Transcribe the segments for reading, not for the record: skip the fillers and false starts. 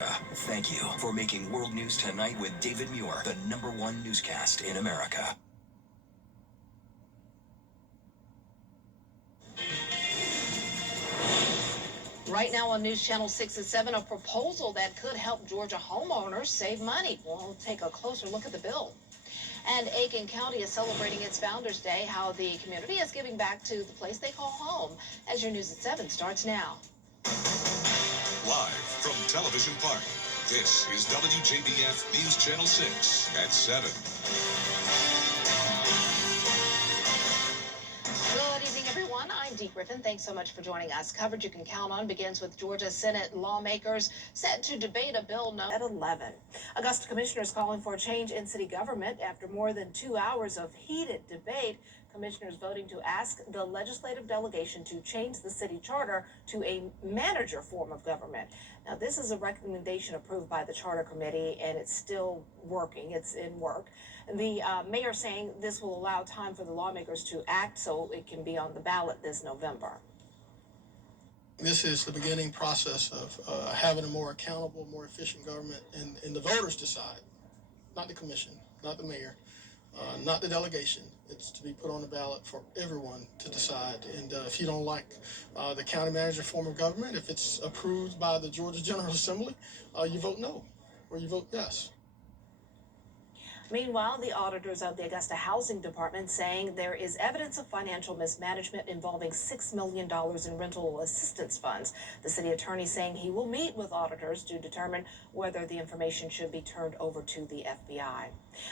Thank you for making World News Tonight with David Muir the #1 newscast in America. Right now on News Channel 6 and 7, a proposal that could help Georgia homeowners save money. We'll take a closer look at the bill. And Aiken County is celebrating its Founders Day, how the community is giving back to the place they call home. As your News at 7 starts now. Live from Television Park, this is WJBF News Channel 6 at 7. Good evening, everyone. I'm Dee Griffin. Thanks so much for joining us. Coverage you can count on begins with Georgia Senate lawmakers set to debate a bill known at 11. Augusta commissioners calling for a change in city government after more than 2 hours of heated debate. Commissioners voting to ask the legislative delegation to change the city charter to a manager form of government. Now, this is a recommendation approved by the charter committee, and it's still working. It's in work. The mayor saying this will allow time for the lawmakers to act so it can be on the ballot this November. This is the beginning process of having a more accountable, more efficient government, and the voters decide, not the commission, not the mayor, not the delegation. It's to be put on the ballot for everyone to decide. And if you don't like the county manager form of government, if it's approved by the Georgia General Assembly, you vote no or you vote yes. Meanwhile, the auditors of the Augusta Housing Department saying there is evidence of financial mismanagement involving $6 million in rental assistance funds. The city attorney saying he will meet with auditors to determine whether the information should be turned over to the FBI.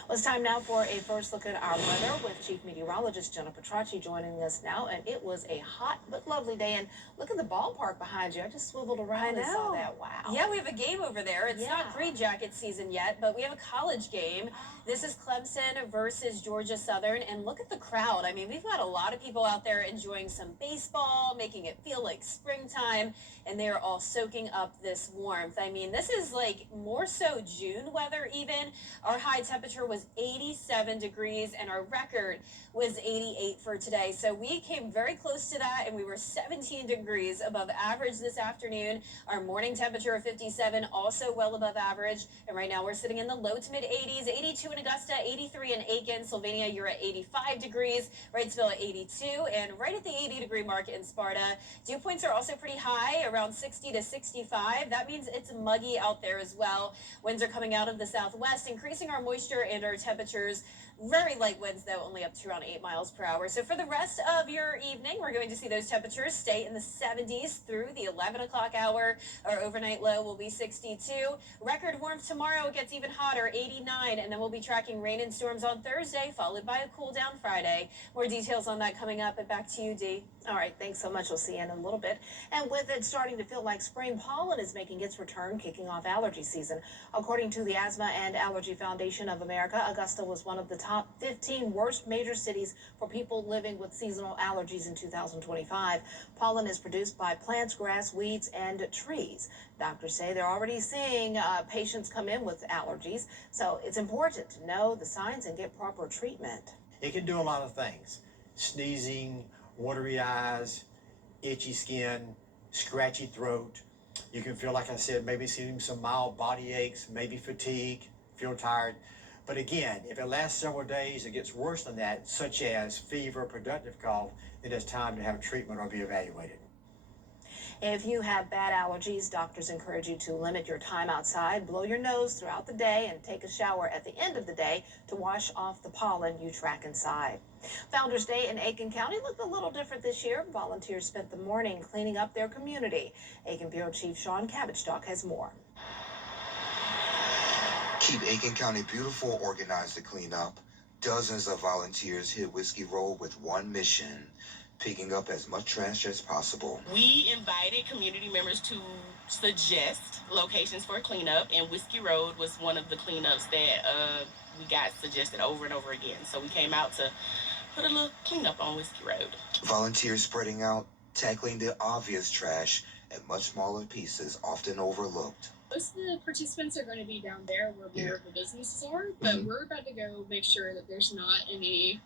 Well, it's time now for a first look at our weather with Chief Meteorologist Jenna Petracci joining us now. And it was a hot but lovely day. And look at the ballpark behind you. I just swiveled around and saw that. Wow. Yeah, we have a game over there. It's not Green Jacket season yet, but we have a college game. This is Clemson versus Georgia Southern, and look at the crowd. I mean, we've got a lot of people out there enjoying some baseball, making it feel like springtime, and they're all soaking up this warmth. I mean, this is like more so June weather even. Our high temperature was 87 degrees, and our record was 88 for today. So we came very close to that, and we were 17 degrees above average this afternoon. Our morning temperature of 57, also well above average, and right now we're sitting in the low to mid 80s, 82 in Augusta, 83 in Aiken. Sylvania, you're at 85 degrees. Wrightsville at 82, and right at the 80-degree mark in Sparta. Dew points are also pretty high, around 60 to 65. That means it's muggy out there as well. Winds are coming out of the southwest, increasing our moisture and our temperatures. Very light winds, though, only up to around 8 miles per hour. So for the rest of your evening, we're going to see those temperatures stay in the 70s through the 11 o'clock hour. Our overnight low will be 62. Record warmth tomorrow. It gets even hotter, 89. And then we'll be tracking rain and storms on Thursday, followed by a cool down Friday. More details on that coming up. And back to you, Dee. All right, thanks so much. We'll see you in a little bit. And with it starting to feel like spring, pollen is making its return, kicking off allergy season. According to the Asthma and Allergy Foundation of America, Augusta was one of the top 15 worst major cities for people living with seasonal allergies in 2025. Pollen is produced by plants, grass, weeds, and trees. Doctors say they're already seeing patients come in with allergies, so it's important to know the signs and get proper treatment. It can do a lot of things: sneezing, watery eyes, itchy skin, scratchy throat. You can feel, like I said, maybe seeing some mild body aches, maybe fatigue, feel tired. But again, if it lasts several days, it gets worse than that, such as fever, productive cough, then it's time to have treatment or be evaluated. If you have bad allergies, doctors encourage you to limit your time outside, blow your nose throughout the day, and take a shower at the end of the day to wash off the pollen you track inside. Founders Day in Aiken County looked a little different this year. Volunteers spent the morning cleaning up their community. Aiken Bureau Chief Sean Cabbage-Stock has more. Keep Aiken County beautiful, organized to clean up. Dozens of volunteers hit Whiskey Road with one mission: picking up as much trash as possible. We invited community members to suggest locations for cleanup, and Whiskey Road was one of the cleanups that we got suggested over and over again. So we came out to put a little cleanup on Whiskey Road. Volunteers spreading out, tackling the obvious trash at much smaller pieces, often overlooked. Most of the participants are going to be down there where more of the businesses are, but we're about to go make sure that there's not any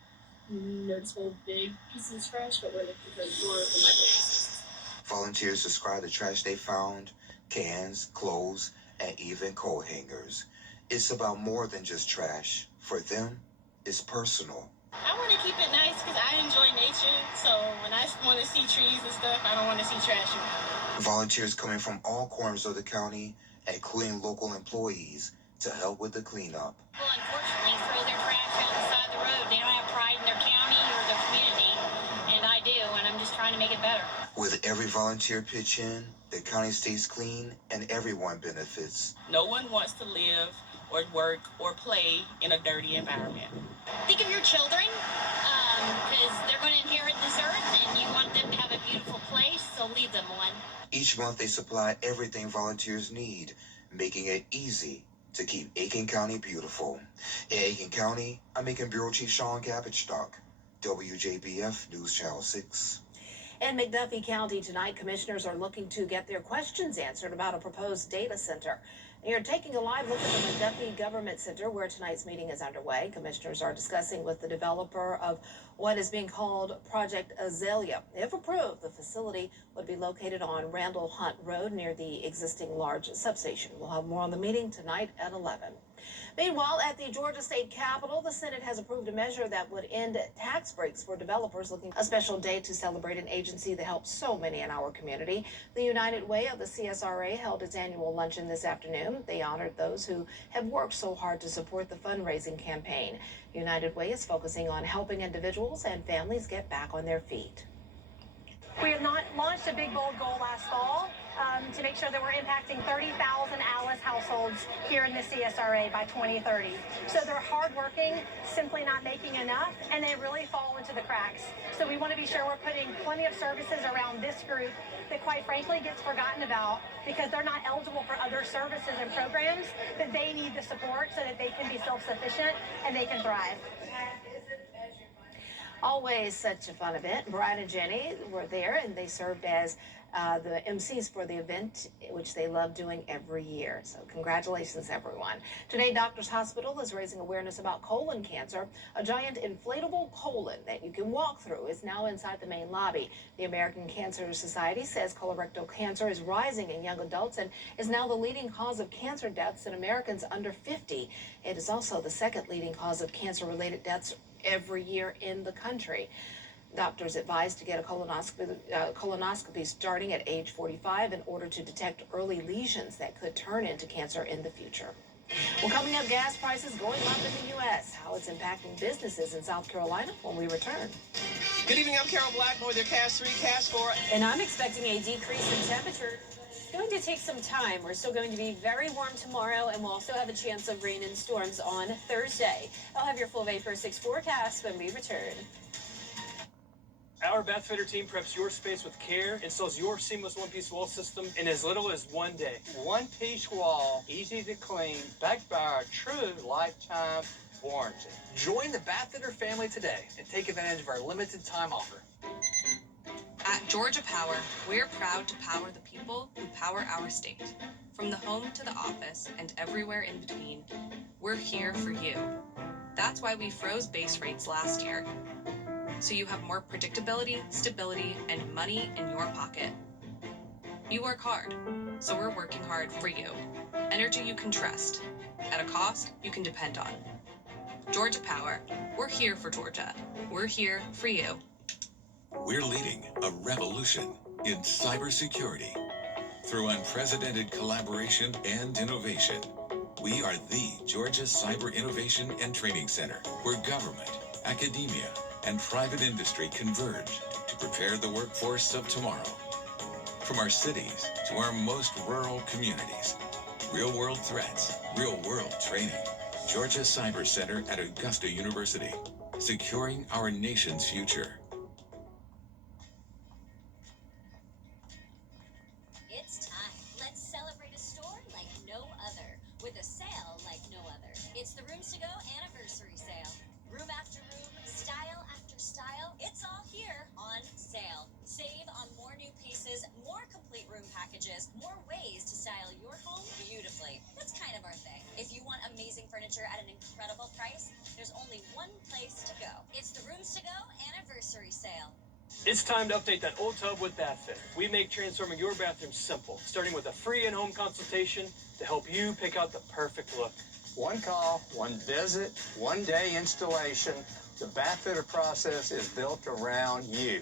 noticeable big pieces of trash, but we're looking for more of the micro pieces. Volunteers describe the trash they found: cans, clothes, and even coat hangers. It's about more than just trash. For them, it's personal. I want to keep it nice because I enjoy nature. So when I want to see trees and stuff, I don't want to see trash around. Volunteers coming from all corners of the county, including local employees, to help with the cleanup. People unfortunately throw their trash out the side of the road. They don't have pride in their county or their community, and I do, and I'm just trying to make it better. With every volunteer pitch in, the county stays clean and everyone benefits. No one wants to live or work or play in a dirty environment. Think of your children, because they're going to inherit this earth, and you want them to have a beautiful place, so leave them one. Each month they supply everything volunteers need, making it easy to keep Aiken County beautiful. In Aiken County, I'm Aiken Bureau Chief Sean Cabbage-Stock, WJBF News Channel 6. In McDuffie County tonight, commissioners are looking to get their questions answered about a proposed data center. You're taking a live look at the McDuffie Government Center, where tonight's meeting is underway. Commissioners are discussing with the developer of what is being called Project Azalea. If approved, the facility would be located on Randall Hunt Road near the existing large substation. We'll have more on the meeting tonight at 11. Meanwhile, at the Georgia State Capitol, the Senate has approved a measure that would end tax breaks for developers looking for a special day to celebrate an agency that helps so many in our community. The United Way of the CSRA held its annual luncheon this afternoon. They honored those who have worked so hard to support the fundraising campaign. United Way is focusing on helping individuals and families get back on their feet. We have launched a big, bold goal last fall to make sure that we're impacting 30,000 Alice households here in the CSRA by 2030. So they're hardworking, simply not making enough, and they really fall into the cracks. So we want to be sure we're putting plenty of services around this group that, quite frankly, gets forgotten about because they're not eligible for other services and programs, but they need the support so that they can be self-sufficient and they can thrive. Always such a fun event. Brad and Jenny were there, and they served as the MCs for the event, which they love doing every year. So congratulations, everyone. Today, Doctors Hospital is raising awareness about colon cancer. A giant inflatable colon that you can walk through is now inside the main lobby. The American Cancer Society says colorectal cancer is rising in young adults and is now the leading cause of cancer deaths in Americans under 50. It is also the second leading cause of cancer-related deaths every year in the country. Doctors advised to get a colonoscopy starting at age 45 in order to detect early lesions that could turn into cancer in the future. Well, coming up, gas prices going up in the U.S., how it's impacting businesses in South Carolina when we return. Good evening, I'm Carol Blackmore, their Cash 3, Cash 4. And I'm expecting a decrease in temperature. It's going to take some time. We're still going to be very warm tomorrow, and we'll also have a chance of rain and storms on Thursday. I'll have your full Vapor 6 forecast when we return. Our bathfitter team preps your space with care, installs your seamless one-piece wall system in as little as 1 day. One-piece wall, easy to clean, backed by our true lifetime warranty. Join the Bathfitter family today and take advantage of our limited time offer. At Georgia Power, we're proud to power the people who power our state. From the home to the office and everywhere in between, we're here for you. That's why we froze base rates last year, so you have more predictability, stability, and money in your pocket. You work hard, so we're working hard for you. Energy you can trust, at a cost you can depend on. Georgia Power, we're here for Georgia. We're here for you. We're leading a revolution in cybersecurity. Through unprecedented collaboration and innovation, we are the Georgia Cyber Innovation and Training Center, where government, academia, and private industry converge to prepare the workforce of tomorrow. From our cities to our most rural communities, real-world threats, real-world training. Georgia Cyber Center at Augusta University, securing our nation's future. It's time. Let's celebrate a store like no other, with a sale like no other. It's the Rooms to Go anniversary sale. Room after room, style after style, it's all here on sale. Save on more new pieces, more complete room packages, more ways to style your home beautifully. That's kind of our thing. If you want amazing furniture at an incredible price, there's only one place to go. It's the Rooms to Go anniversary sale. It's time to update that old tub with BathFit. We make transforming your bathroom simple, starting with a free in-home consultation to help you pick out the perfect look. One call, one visit, 1 day installation. The BathFitter process is built around you.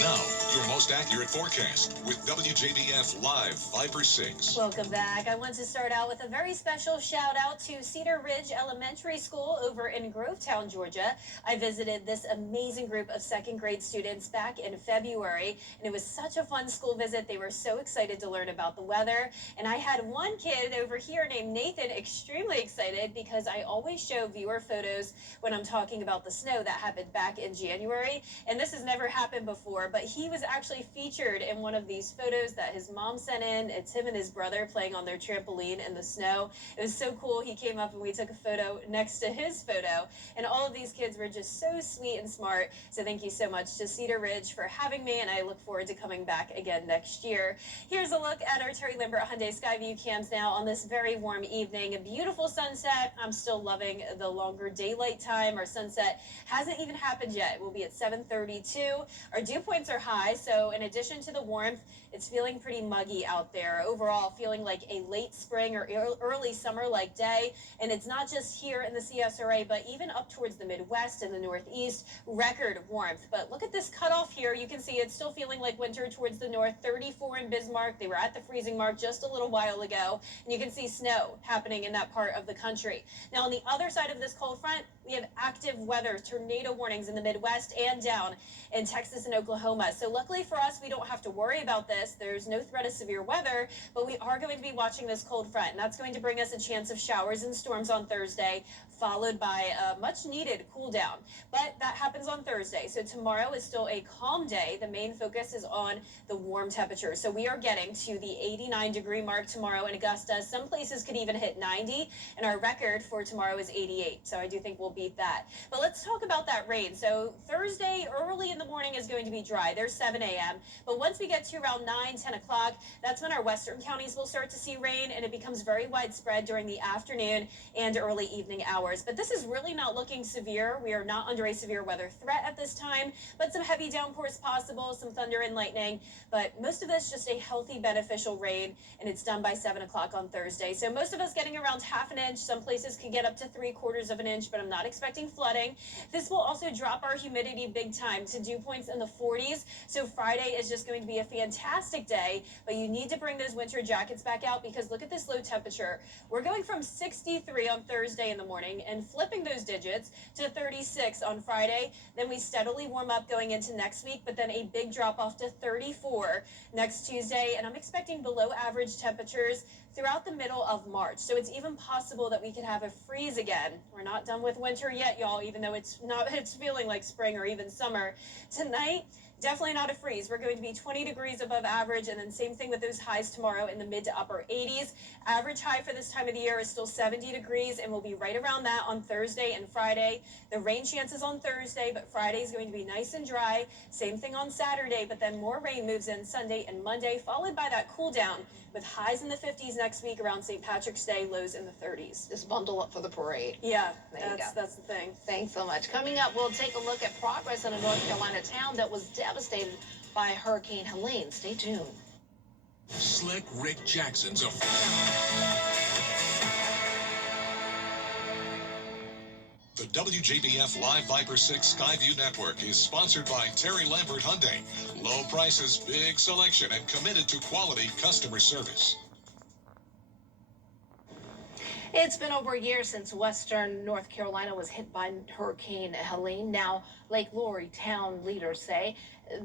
Now, your most accurate forecast with WJBF Live Viper 6. Welcome back. I want to start out with a very special shout out to Cedar Ridge Elementary School over in Grovetown, Georgia. I visited this amazing group of second grade students back in February, and it was such a fun school visit. They were so excited to learn about the weather, and I had one kid over here named Nathan extremely excited because I always show viewer photos when I'm talking about the snow that happened back in January, and this has never happened before, but he was actually featured in one of these photos that his mom sent in. It's him and his brother playing on their trampoline in the snow. It was so cool. He came up and we took a photo next to his photo, and all of these kids were just so sweet and smart. So thank you so much to Cedar Ridge for having me, and I look forward to coming back again next year. Here's a look at our Terry Lambert Hyundai Skyview cams now on this very warm evening. A beautiful sunset. I'm still loving the longer daylight time. Our sunset hasn't even happened yet. We'll be at 7:32. Our dew points are high, so in addition to the warmth, it's feeling pretty muggy out there. Overall, feeling like a late spring or early summer-like day. And it's not just here in the CSRA, but even up towards the Midwest and the Northeast, record warmth. But look at this cutoff here. You can see it's still feeling like winter towards the north. 34 in Bismarck. They were at the freezing mark just a little while ago. And you can see snow happening in that part of the country. Now, on the other side of this cold front, we have active weather, tornado warnings in the Midwest and down in Texas and Oklahoma. So luckily for us, we don't have to worry about this. There's no threat of severe weather, but we are going to be watching this cold front, and that's going to bring us a chance of showers and storms on Thursday, followed by a much needed cool down. But that happens on Thursday. So tomorrow is still a calm day. The main focus is on the warm temperature. So we are getting to the 89-degree mark tomorrow in Augusta. Some places could even hit 90, and our record for tomorrow is 88. So I do think we'll beat that. But let's talk about that rain. So Thursday, early in the morning is going to be dry. There's 7 a.m. But once we get to around 9, 10 o'clock, that's when our western counties will start to see rain, and it becomes very widespread during the afternoon and early evening hours. But this is really not looking severe. We are not under a severe weather threat at this time, but some heavy downpours possible, some thunder and lightning. But most of this just a healthy, beneficial rain, and it's done by 7 o'clock on Thursday. So most of us getting around half an inch. Some places could get up to 3/4 of an inch, but I'm not expecting flooding. This will also drop our humidity big time to dew points in the 40s. So Friday is just going to be a fantastic day, but you need to bring those winter jackets back out because look at this low temperature. We're going from 63 on Thursday in the morning and flipping those digits to 36 on Friday. Then we steadily warm up going into next week, but then a big drop off to 34 next Tuesday. And I'm expecting below average temperatures throughout the middle of March. So it's even possible that we could have a freeze again. We're not done with winter yet, y'all, even though it's feeling like spring or even summer. Tonight, definitely not a freeze. We're going to be 20 degrees above average, and then same thing with those highs tomorrow in the mid to upper 80s. Average high for this time of the year is still 70 degrees, and we'll be right around that on Thursday and Friday. The rain chances on Thursday, but Friday is going to be nice and dry. Same thing on Saturday, but then more rain moves in Sunday and Monday, followed by that cool down with highs in the 50s next week around St. Patrick's Day, lows in the 30s. Just bundle up for the parade. Yeah, There you go. that's the thing. Thanks so much. Coming up, we'll take a look at progress in a North Carolina town that was devastated by Hurricane Helene. Stay tuned. Slick Rick Jackson's a... The WJBF Live Viper 6 Skyview Network is sponsored by Terry Lambert Hyundai. Low prices, big selection, and committed to quality customer service. It's been over a year since western North Carolina was hit by Hurricane Helene. Now, Lake Lowry town leaders say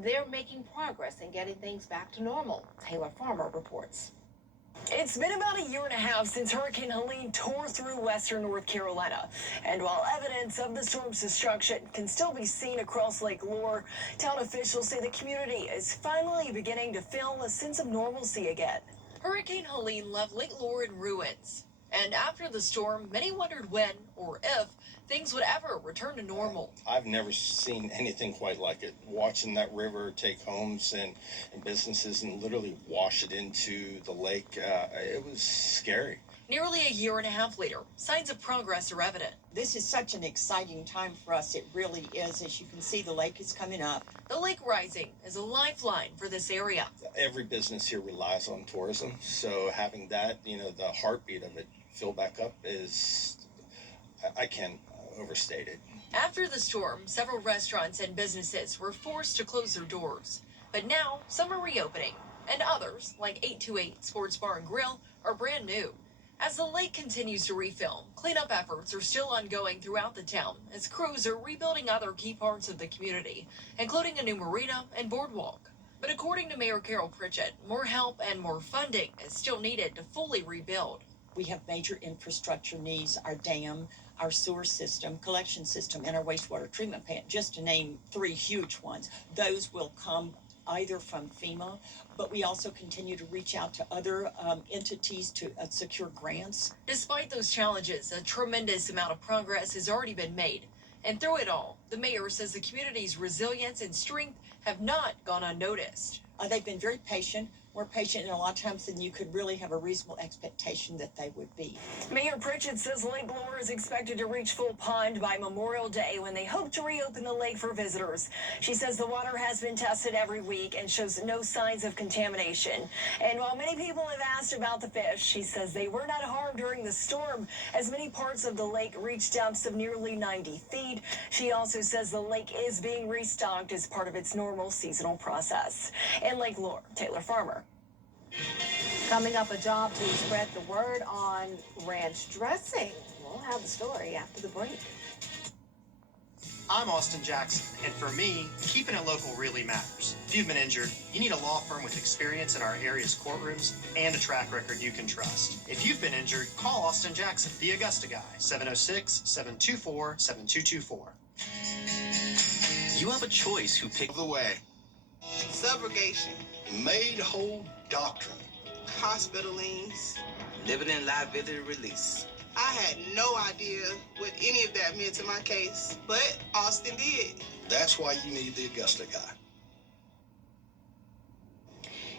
they're making progress in getting things back to normal. Taylor Farmer reports. It's been about a year and a half since Hurricane Helene tore through western North Carolina. And while evidence of the storm's destruction can still be seen across Lake Lowry, town officials say the community is finally beginning to feel a sense of normalcy again. Hurricane Helene left Lake Lowry in ruins. And after the storm, many wondered when, or if, things would ever return to normal. I've never seen anything quite like it. Watching that river take homes and businesses and literally wash it into the lake, it was scary. Nearly a year and a half later, signs of progress are evident. This is such an exciting time for us. It really is. As you can see, the lake is coming up. The lake rising is a lifeline for this area. Every business here relies on tourism, so having that, the heartbeat of it fill back up is, I can't overstate it. After the storm, several restaurants and businesses were forced to close their doors. But now, some are reopening, and others, like 828 Sports Bar and Grill, are brand new. As the lake continues to refill, cleanup efforts are still ongoing throughout the town as crews are rebuilding other key parts of the community, including a new marina and boardwalk. But according to Mayor Carol Pritchett, more help and more funding is still needed to fully rebuild. We have major infrastructure needs, our dam, our sewer system, collection system, and our wastewater treatment plant, just to name 3 huge ones. Those will come either from FEMA, but we also continue to reach out to other entities to secure grants. Despite those challenges, a tremendous amount of progress has already been made. And through it all, the mayor says the community's resilience and strength have not gone unnoticed. They've been very patient, more patient in a lot of times than you could really have a reasonable expectation that they would be. Mayor Pritchett says Lake Lure is expected to reach full pond by Memorial Day when they hope to reopen the lake for visitors. She says the water has been tested every week and shows no signs of contamination. And while many people have asked about the fish, she says they were not harmed during the storm as many parts of the lake reached depths of nearly 90 feet. She also says the lake is being restocked as part of its normal seasonal process. In Lake Lure, Taylor Farmer. Coming up, a job to spread the word on ranch dressing. We'll have the story after the break. I'm Austin Jackson, and for me, keeping it local really matters. If you've been injured, you need a law firm with experience in our area's courtrooms and a track record you can trust. If you've been injured, call Austin Jackson, the Augusta guy, 706-724-7224. You have a choice who picked the way. Subrogation. Made whole doctrine. Hospital liens. Living in liability release. I had no idea what any of that meant to my case, but Austin did. That's why you need the Augusta guy.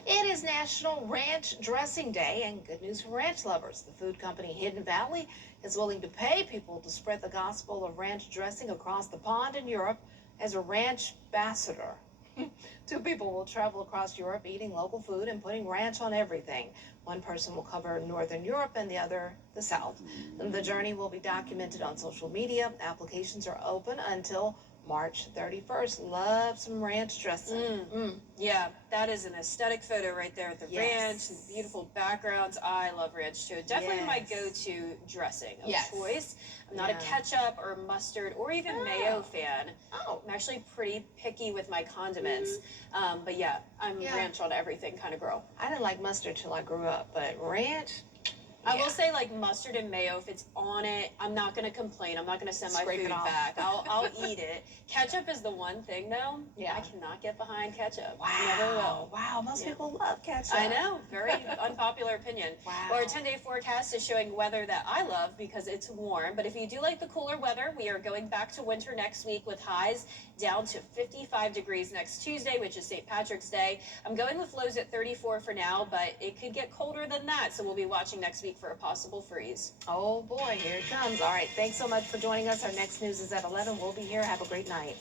It is National Ranch Dressing Day, and good news for ranch lovers. The food company Hidden Valley is willing to pay people to spread the gospel of ranch dressing across the pond in Europe as a ranch ambassador. 2 people will travel across Europe eating local food and putting ranch on everything. One person will cover Northern Europe and the other the South. And the journey will be documented on social media. Applications are open until March 31st. Love some ranch dressing. Yeah, that is an aesthetic photo right there with the ranch and beautiful backgrounds. I love ranch too. Definitely my go-to dressing of choice. I'm not a ketchup or mustard or even mayo fan. I'm actually pretty picky with my condiments. But yeah, I'm ranch on everything kind of girl. I didn't like mustard till I grew up, but ranch? I will say, like, mustard and mayo, if it's on it, I'm not going to complain. I'm not going to send my food back. I'll eat it. Ketchup is the one thing, though. I cannot get behind ketchup. Wow. Never will. Wow, most people love ketchup. I know. Very unpopular opinion. Wow. Our 10-day forecast is showing weather that I love because it's warm. But if you do like the cooler weather, we are going back to winter next week with highs down to 55 degrees next Tuesday, which is St. Patrick's Day. I'm going with lows at 34 for now, but it could get colder than that. So we'll be watching next week for a possible freeze. Oh boy, here it comes. All right, thanks so much for joining us. Our next news is at 11. We'll be here. Have a great night.